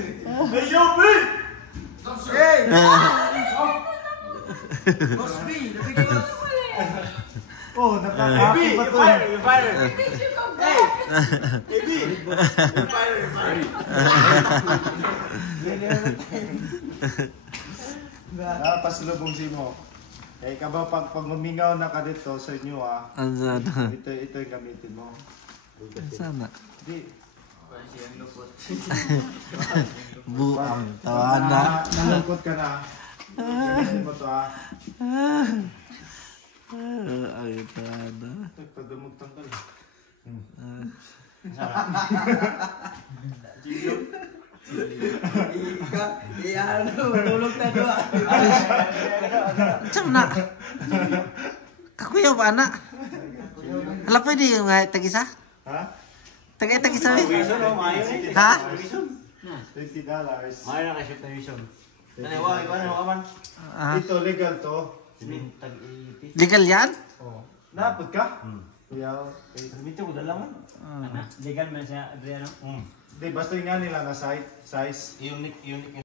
Ayo, Bin! Hey! Boss B, nabigyan. Oh, nakakapit pa to. You fire! Hey! Baby! You fire! Pasalubong si mo. Eh, kaba pag umingaw na ka dito sa inyo Ano sana? ito yung gamitin mo. Sana? Di, Buang tawana. nalungkot ka na. Gamitin mo to Ay, tawana. Pagdumog tanggal. Tulog na doon. Saan na? Kakuya ba anak? Hala pwede yung tag-isa? Ha? Tag-isa eh. Ha? $20. Mahal na kasi television. Ano, wala man. Ito, legal to. Legal yan? Napod ka? Kuya, Dito ko dala man. Legal man siya, Adriano. di basta nga nila na size. Unique